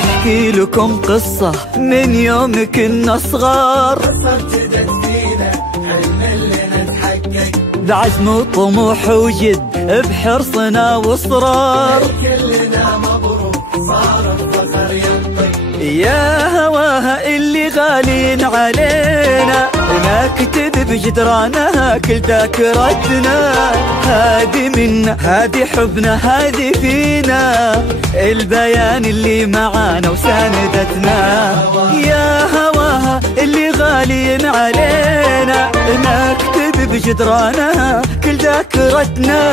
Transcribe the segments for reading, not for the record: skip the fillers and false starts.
نحكي لكم قصة من يوم كنا صغار، قصة ابتدت فينا حلم لنا تحقق، بعزم وطموح وجد بحرصنا واصرار. كلنا مبروك صار الفخر ينطق، يا هواها اللي غالين علينا نكتب بجدرانها كل ذاكرتنا، هادي منا هادي حبنا هادي فينا، البيان اللي معانا وساندتنا. يا هواها اللي غالين علينا نكتب بجدرانها كل ذاكرتنا،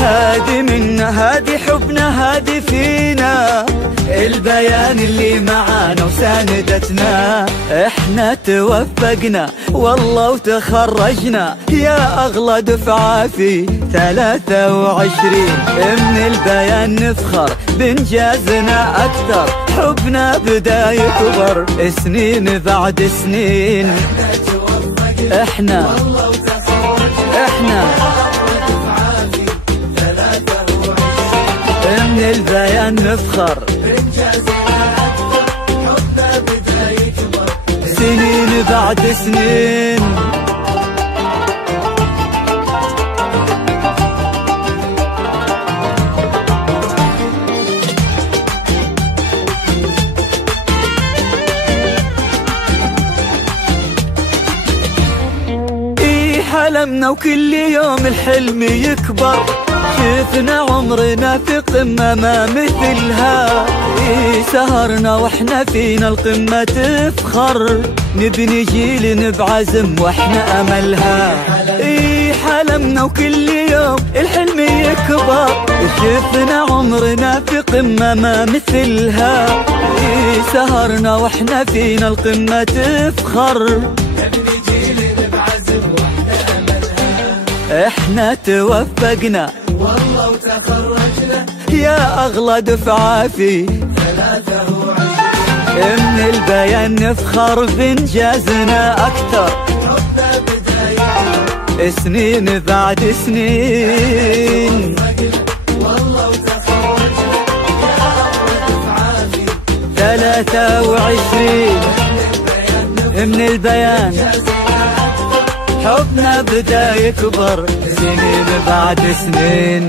هادي منا هادي حبنا هادي فينا، البيان اللي معانا وساندتنا. احنا توفقنا والله وتخرجنا يا اغلى دفعة في 23، من البيان نفخر بانجازنا اكثر، حبنا بدا يكبر سنين بعد سنين. احنا من البيان نفخر سنين بعد سنين. حلمنا وكل يوم الحلم يكبر، شفنا عمرنا في قمة ما مثلها، سهرنا واحنا فينا القمة تفخر، نبني جيل بعزم واحنا املها. حلمنا وكل يوم الحلم يكبر، شفنا عمرنا في قمة ما مثلها، سهرنا واحنا فينا القمة تفخر، احنا توفقنا والله وتخرجنا يا اغلى دفعة في 23، من البيان نفخر بانجازنا اكثر، حبنا بداية سنين بعد سنين. والله وتخرجنا يا اغلى دفعة في 23، من البيان حبنا بدا يكبر سنين بعد سنين.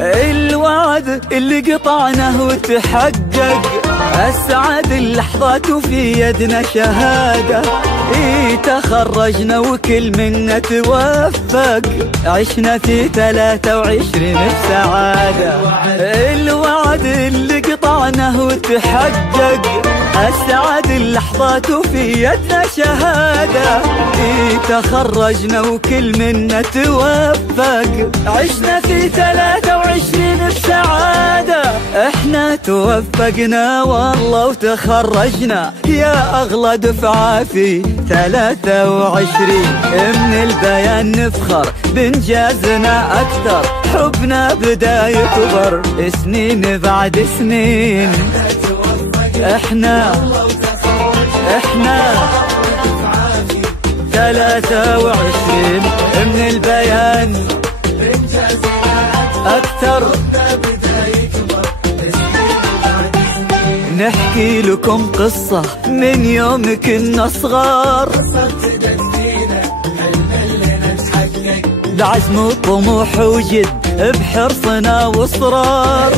الوعد اللي قطعناه وتحقق، أسعد اللحظات وفي يدنا شهادة، تخرجنا وكل منا توفق، عشنا في 23 بسعادة. الوعد اللي قطعناه وتحقق، أسعد اللحظات وفي يدنا شهادة، تخرجنا وكل منا توفق، عشنا في 23 بسعادة. احنا توفقنا والله وتخرجنا يا اغلى دفعة في 23، من البيان نفخر بانجازنا اكثر، حبنا بدا يكبر سنين بعد سنين. احنا 23، من البيان اكثر، نحكي لكم قصة من يوم كنا صغار، قصة ابتدت فينا حلم لنا تحقق، بعزم وطموح وجد بحرصنا واصرار.